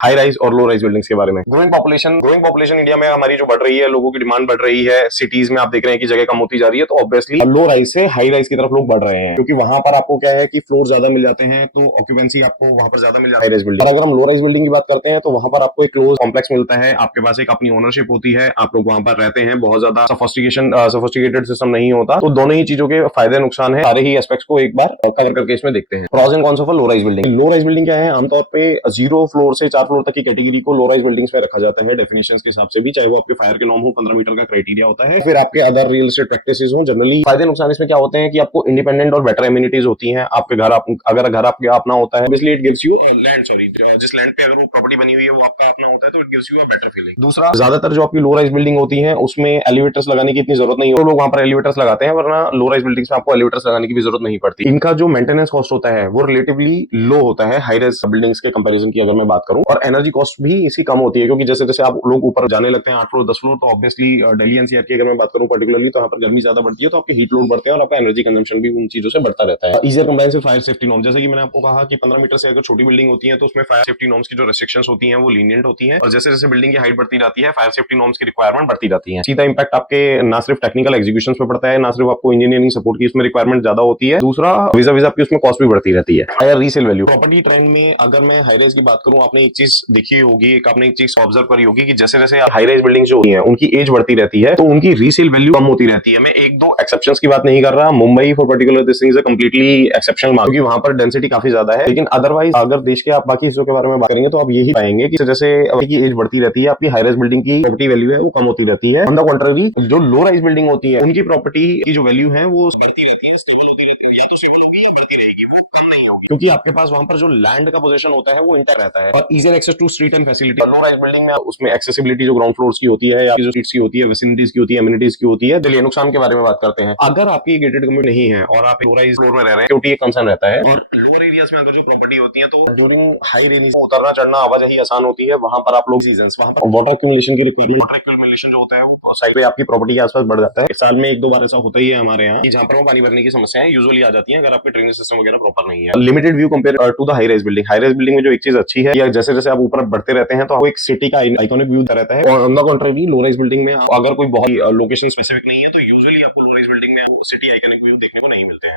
High rise और low rise buildings के बारे में। ग्रोइंग पॉपुलेशन इंडिया में हमारी जो बढ़ रही है, लोगों की डिमांड बढ़ रही है, सिटीज में आप देख रहे हैं कि जगह कम होती जा रही है, तो ऑब्वियसली लो राइज से हाई राइज की तरफ लोग बढ़ रहे हैं, क्योंकि वहां पर आपको क्या है कि फ्लोर ज्यादा मिल जाते हैं, तो ऑक्यूपेंसी आपको वहां पर ज्यादा मिल जाती है हाई राइज बिल्डिंग। और अगर हम लो राइज बिल्डिंग की बात करते हैं तो वहां पर आपको एक क्लोज कॉम्प्लेक्स मिलता है, आपके पास एक अपनी ओनरशिप होती है, आप लोग वहां पर रहते हैं, बहुत ज्यादा सफोस्टिकेटेड सिस्टम नहीं होता। तो दोनों ही चीजों के फायदे नुकसान है, सारे ही एस्पेक्ट्स को एक बार कवर करके इसमें देखते हैं। Pros and cons of low rise building. Low rise building क्या है, आमतौर पे 0 फ्लोर से 4 फ्लोर तक की कैटेगरी को लो राइज बिल्डिंग्स में रखा जाता है, डेफिनेशंस के हिसाब से भी, चाहे वो आपके फायर के नॉर्म हो, 15 मीटर का क्राइटेरिया होता है, फिर आपके अदर रियल एस्टेट प्रैक्टिसेस हो। जनरली फायदे नुकसान इसमें क्या होते हैं कि आपको इंडिपेंडेंट और बेटर एमिनिटीज होती हैं, आपके घर अगर घर आपका अपना होता है, obviously it gives you land, sorry, जिस लैंड पे अगर वो प्रॉपर्टी बनी हुई है वो आपका अपना होता है, तो it gives you a better feeling. दूसरा, ज्यादातर जो आपकी लो राइज बिल्डिंग होती है उसमें एलिवेटर्स लगाने की इतनी जरूरत नहीं है, तो लोग वहां पर एलिवेटर्स लगाते हैं, वरना लो राइज बिल्डिंग्स में आपको एलिवेटर्स लगाने की भी जरूरत नहीं पड़ती। इनका जो मेंटेनेंस कॉस्ट होता है वो रिलेटिवली लो होता है हाई राइज बिल्डिंग्स के कंपैरिजन की अगर मैं बात करूं, और एनर्जी कॉस्ट भी इसकी कम होती है, क्योंकि जैसे जैसे आप लोग ऊपर जाने लगते हैं 8 फ्लोर 10 फ्लोर, तो ऑब्वियसली दिल्ली एनसीआर की अगर मैं बात करूं पर्टिकुलरली, तो यहाँ पर गर्मी ज्यादा बढ़ती है, तो आपके हीट लोड बढ़ते हैं और आपका एनर्जी कंजम्पशन भी उन चीजों से बढ़ता रहता है। Easier compliance with fire safety norm, जैसे कि मैंने आपको कहा कि 15 मीटर से अगर छोटी बिल्डिंग होती है तो उसमें फायर सेफ्टी नॉर्म्स की जो रेस्ट्रिक्शंस होती हैं वो लीनियंट होती हैं, और जैसे जैसे बिल्डिंग की हाइट बढ़ती जाती है फायर सेफ्टी नॉर्म्स की रिक्वायरमेंट बढ़ती जाती है। सीधा इंपैक्ट आपके ना सिर्फ टेक्निकल एग्जीक्यूशन पे पड़ता है, ना सिर्फ आपको इंजीनियरिंग सपोर्ट की उसमें रिक्वायरमेंट ज्यादा होती है, दूसरा वीजा वीजा आपकी उसमें कॉस्ट भी बढ़ती रहती है। Higher resale value. Property trend में अगर मैं हाई राइज की बात करूं, आपने एक चीज देखी होगी, एक आपने एक चीज ऑब्जर्व करी होगी कि जैसे जैसे हाई राइज बिल्डिंग जो होती है उनकी एज बढ़ती रहती है, तो उनकी रीसेल वैल्यू कम होती रहती है। मैं एक दो एक्सेप्शंस की बात नहीं कर रहा, Mumbai for particular this thing is a completely exceptional market, क्योंकि वहां पर डेंसिटी काफी ज्यादा है, लेकिन अदरवाइज अगर देश के आप बाकी हिस्सों के बारे में बात करेंगे तो आप यही पाएंगे कि जैसे आपकी एज बढ़ती रहती है, आपकी हाई राइज बिल्डिंग की प्रॉपर्टी वैल्यू है वो कम होती रहती है। ऑन द कंट्री, जो लो राइज बिल्डिंग होती है उनकी प्रॉपर्टी की जो वैल्यू है वो बढ़ती रहती है, स्टेबल होती रहती है, या तो स्टेबल होगी या बढ़ती रहेगी, वो कम नहीं होगी, क्योंकि आपके पास वहां पर जो लैंड का पोजीशन होता है वो इंटैक्ट रहता है, और easier access to street and facility. Low rise building में उसमें एक्सेसिबिलिटी जो ग्राउंड फ्लोर्स की होती है, या जो स्ट्रीट्स की होती है, विसिनिटीज की होती है, एमिनिटीज की होती है। चलिए नुकसान के बारे में बात करते हैं। अगर आपकी गेटेड कम्युनिटी नहीं है और आप लो राइज फ्लोर में रह रहे हैं, सिक्योरिटी एक कंसर्न रहता है, और लोअर एरियाज में अगर जो प्रॉपर्टी होती है तो ड्यूरिंग हाई रेनी उतरना चढ़ना आवाजाही आसान होती है, वहां पर आप लोग सीजन वहां पर वाटर एक्यूमुलेशन की रिक्वायरमेंट, वाटर एक्यूमुलेशन जो होता है वो साइड पे आपकी प्रॉपर्टी के आसपास बढ़ जाता है। साल में एक दो बार ऐसा होता ही है हमारे यहाँ कि जहाँ पर वो पानी भरने की समस्याएं यूजुअली आ जाती हैं अगर आपके ड्रेनेज सिस्टम वगैरह प्रॉपर नहीं है। Limited view compare to the high rise building. High rise building में जो एक चीज अच्छी है, या जैसे जैसे आप ऊपर बढ़ते रहते हैं तो आपको एक सिटी का आइकॉनिक व्यू रहता है, और on the country low rise building में अगर कोई बहुत लोकेशन स्पेसिफिक नहीं है तो यूजुअली आपको लो राइज बिल्डिंग में सिटी आइकॉनिक व्यू देखने को नहीं मिलते हैं।